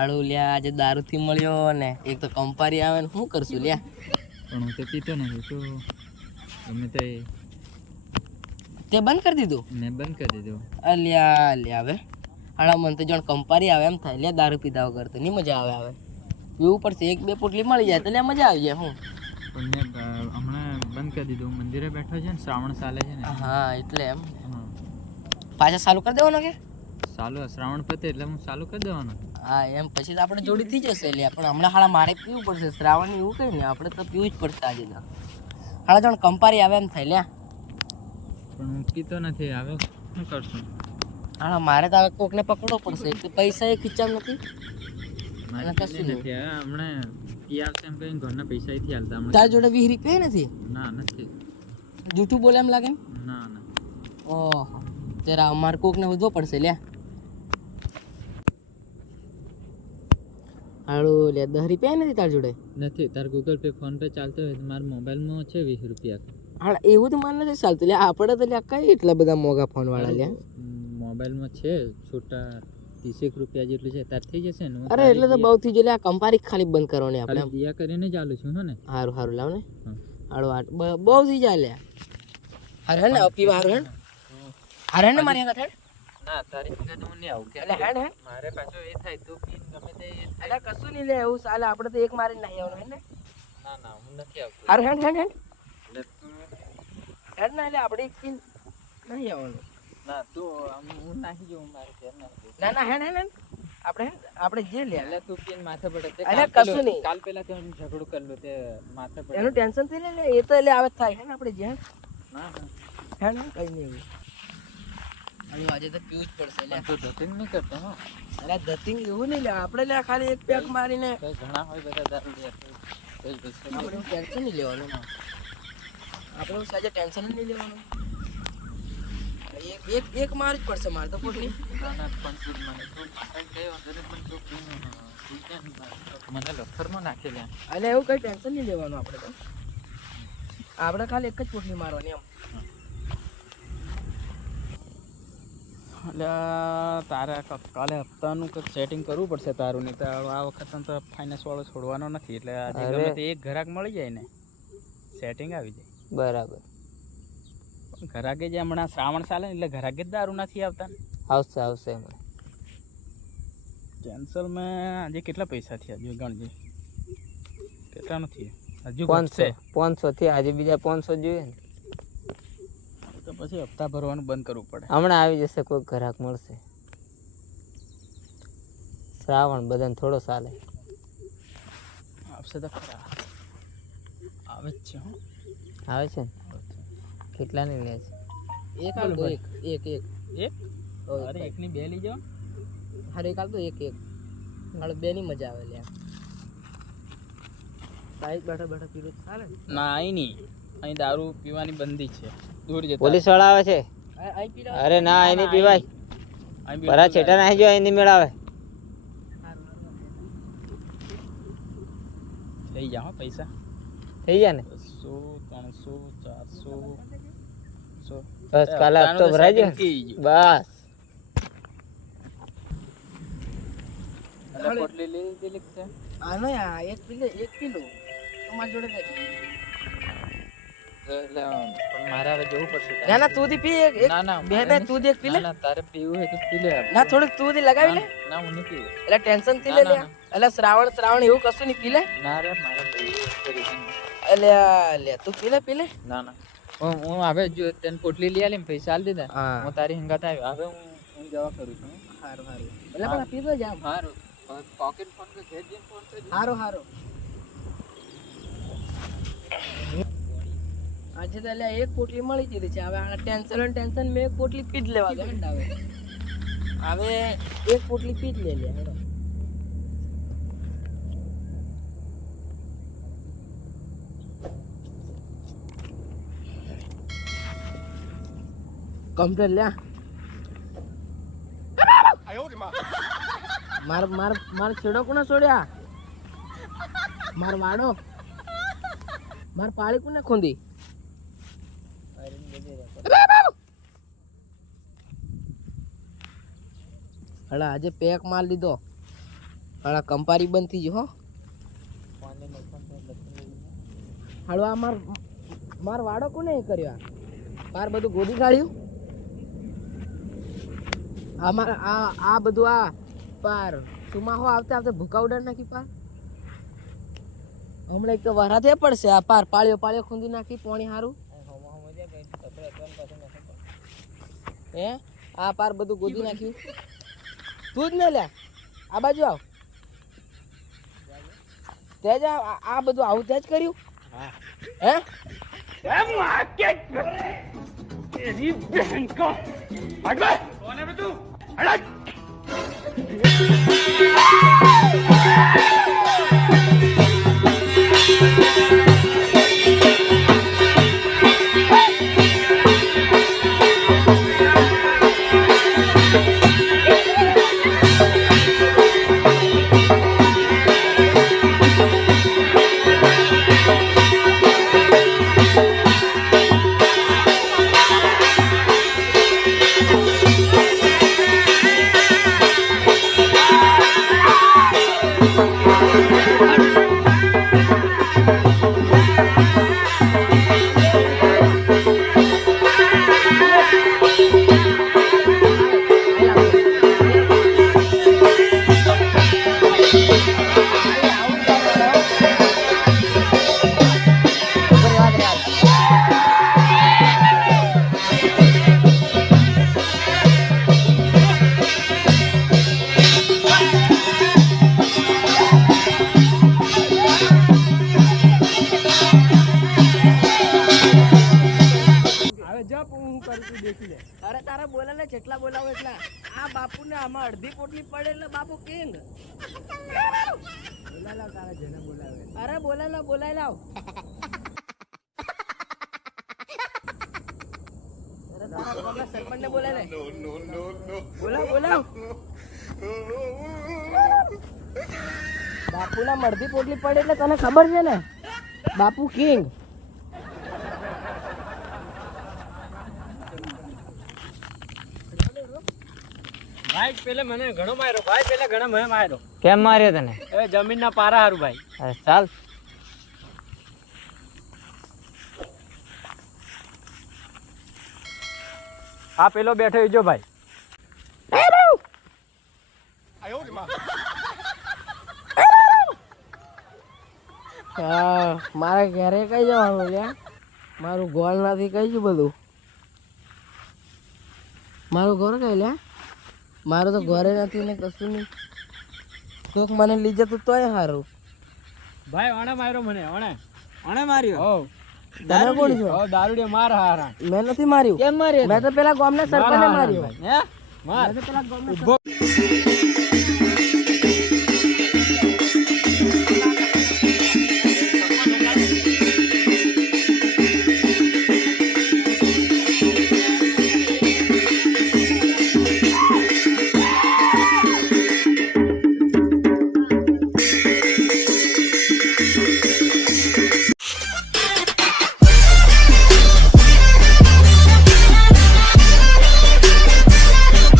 હાડું લ્યા આજે દારૂથી મળ્યો ને એક તો કંપારી આવે ને શું કરશું લ્યા. પણ હું તો પીતો નથી તો ગમે તે બંધ કરી દીધું. મેં બંધ કરી દીધું. અલ્યા લ્યા હવે હાડા મને તો જણ કંપારી આવે એમ થાય લ્યા દારૂ પીધા વગર તો નહીં મજા આવે. પીવું પડશે, એક બે પોટલી મળી જાય તો લ્યા મજા આવી જાય. હું પણ મેં હમણાં બંધ કરી દીધું. મંદિરે બેઠો છે ને, શ્રાવણ ચાલે છે ને. હા એટલે એમ પાછા ચાલુ કરી દેવાનો કે ચાલુ શ્રાવણ પતે એટલે હું ચાલુ કરી દેવાનો. હા એમ પછી તો આપણે જોડી થઈ જશે લ્યા. પણ હમણાં હાડા મારે પીવું પડશે શ્રાવણ એવું કઈ ને આપણે તો પીવું જ પડશે આજે તો. હાડા જણ કંપારી આવે એમ થાય લ્યા. પણ હું પીતો નથી. હવે શું કરશું? હા મારે તો હવે કોકને પકડવો પડશે. એક તો પૈસા એ ખીચામાં નથી. મારે કશું નથી. હમણાં પી આવશે એમ કહીને ઘરના પૈસા નથી હાલતા. તારી જોડે 20 રૂપિયા નથી? ના નથી. જૂઠું બોલે એમ લાગે ને? ના ના. ઓહો જરા અમારે કોકને વધવો પડશે લ્યા. હાડું લે 10 રૂપિયા નથી તારી જોડે? નથી. તાર ગૂગલ પે ફોન પે ચાલતો હોય તો મારા મોબાઈલમાં છે 20 રૂપિયા. હા એવું તો મને નથી ચાલતું લ્યા. આપણે તો લ્યા કઈ એટલા બધા મોંઘા ફોન વાળા લ્યા. મોબાઈલમાં છે છોટા 30 રૂપિયા જેટલું છે. તાર થઈ જશે ને? અરે એટલે તો બહુ થઈ જાય. કંપારી ખાલી બંધ કરવાની આપણે. દિયા કરીને ચાલુ છું હો ને. હારું હારું લાવ ને. હાડું બહુ થઈ જાય લ્યા. હારે ને પીવા હારું હે હારે ને મારી આગળ હેડ. ના તારી ભેગા તો હું નહીં આવું કે. એટલે હેડ હેડ મારે પાછો એ થાય તું પીન ગમે તે એટલે કશું નહીં લે એવું ચાલે. આપણે તો એક મારી નહીં આવવાનું હે ને. ના ના હું નથી આવતો. હારું હેડ હેડ હેડ એટલે તું હેડ ના એટલે આપણે એક પીન નહીં આવવાનું. ના તું હું નાખી જઉં મારે ઘેર ના. ના હેડ હેડ આપણે જે લે એટલે તું પીન માથે પડે તે એટલે કશું નહીં. કાલ પેલા તે ઝઘડો કરલો તે માથે પડે એનું ટેન્શન થઈ લે એ તો એટલે આવે થાય હે ને આપણે જે ના હેડ હેડ કઈ નહીં એવું. અને આજે તો પીવું જ પડશે લે. તું ધતિંગ નહીં કરતો હો. અરે ધતિંગ એવું નહીં લે. આપણે લે ખાલી એક પેક મારીને તો ઘણા હોય બધા દારૂ લે આપણે ટેન્શન નહીં લેવાનું. આપણે સાજે ટેન્શન નહીં લેવાનું. એક માર જ પડશે મારે તો પોટલી. મને લખરમાં નાખી લે. એટલે એવું કઈ ટેન્શન નહીં લેવાનું. આપણે તો આપણે ખાલી એક જ પોટલી મારવાની એમ. એટલે તારે કાલે હપ્તાનું કંઈક સેટિંગ કરવું પડશે તારું. નહીં તો આ વખત તો ફાઇનાન્સ વાળો છોડવાનો નથી. એટલે આજે ગમે તે એક ગ્રાહક મળી જાય ને સેટિંગ આવી જાય. બરાબર. ઘરાકે જે હમણાં શ્રાવણ ચાલે ને એટલે ઘરાકે જ દારૂ નથી આવતા ને. આવશે કેન્સલમાં આજે કેટલા પૈસા થયા જો ગણજે. કેટલા નથી હજુ 500 થી આજે બીજા 500 જોઈએ ને. તો પછી હપ્તા ભરવાનું બંધ કરવું પડે. હમણાં આવી જશે કોઈ ગ્રાહક મળશે. શ્રાવણ બધાને થોડો ચાલે. આવશે તો ખરા. આવે જ છે હો. આવે છે ને. કેટલા ની લે છે? એક હાલ દો એક અરે એકની બે લઈ જાઓ. હારે એક હાલ દો એક હાલ બે ની મજા આવે લ્યા. બાઈક બેઠા પીરો ચાલે ના અહીં નહીં. અહીં દારૂ પીવાની બંધી છે. દૂર જતા પોલીસ વાળા આવે છે. અરે ના અહીં નહીં પીવાય. પરા છેટા નાખી જો અહીં નહીં મેળાવે. થઈ જા હો પૈસા. થઈ જાય ને 200 300 400 બસ કાલે હપ્તો ભરાઈ જાય બસ. પોટલી લઈ લીધી છે. આનો યા એક કિલો તમારી જોડે નથી. એટલે પણ મારે હવે જવું પડશે. ના તું દી પી એક ના બે તું દી એક પી લે. ના તારે પીવું હોય તો પી લે. ના થોડીક તું દી લગાવી લે. ના હું નહીં પીવું. એટલે ટેન્શન થી લે એટલે શ્રાવણ એવું કશું નહીં પી લે. ના રે મારે પીવું એટલે લે તું પી લે. ના હું હવે જો તને પોટલી લઈ આલી પૈસા આલી દીધા. હું તારી હંગાત આવ્યો. હવે હું જવા કરું છું. હારું એટલે પણ પીતો જા. હારું પોકેટ ફોન કે ઘેર જઈને ફોન કરી. હારું આજે તો એટલે એક પોટલી મળી જતી છે. હવે આ ટેન્શન મેં એક પોટલી પી જ લેવા દે. હવે એક પોટલી પી જ લે કમ્પ્લેટ લ્યા. માર છેડો કોને છોડ્યા? માર વાડો માર પાળી કોને ખોંદી? હલા આજે પેક માર લીધો. હાલા કંપારી બંધ થઈ ગયો હો. હાલો આ માર વાડો કોને કર્યો? પાર બધું ગોદી કાઢ્યું. આ બધું આ પાર સુમાહો આવતે આવતે ભૂકા ઉડાડ નાખી પાર. હમણાં એક તો વરાતે પડશે. આ પાર પાળ્યો ખૂંદી નાખી પોણી હારું. હે આ પાર બધું ગોદી નાખ્યું. તું જ ને લ્યા આ બાજુ આવ. તે જ આ બધું આવું તે જ કર્યું. હે तेरी बहन को हट गए कौन है तू हट અરે તારા બોલે ને જેટલા બોલાવો એટલા. આ બાપુ ને આમાં અડધી પોટલી પડે એટલે બાપુ કિંગ. અરે બોલાય લાવ. અરે તારા ગામના સરપંચ ને બોલાય ને. બોલાવ. બાપુ ના અડધી પોટલી પડે એટલે તને ખબર છે ને બાપુ કિંગ. ભાઈ પેલે મને ઘણો માર્યો. ભાઈ પેલે ઘણા મને માર્યો. કેમ માર્યો તને? એ જમીનના પારા હારું ભાઈ. અરે ચાલ. આ પેલો બેઠો જો ભાઈ. મારે ઘરે કઈ જવાનું છે? મારું ગોળ નથી કઈ છું બધું. મારું ઘર કઈ લ્યા? મારું તો ઘરે નથી ને કશું નહીં. કોક મને લઈ જતું તોય સારું. ભાઈ ઓણે માર્યો મને. ઓણે માર્યો? ઓ તને કોણ છો? દારૂડે માર હારા. મેં નથી માર્યું. કેમ માર્યો? મેં તો પેલા ગામના સરપંચને માર્યો. હે માર. મેં તો પેલા ગામના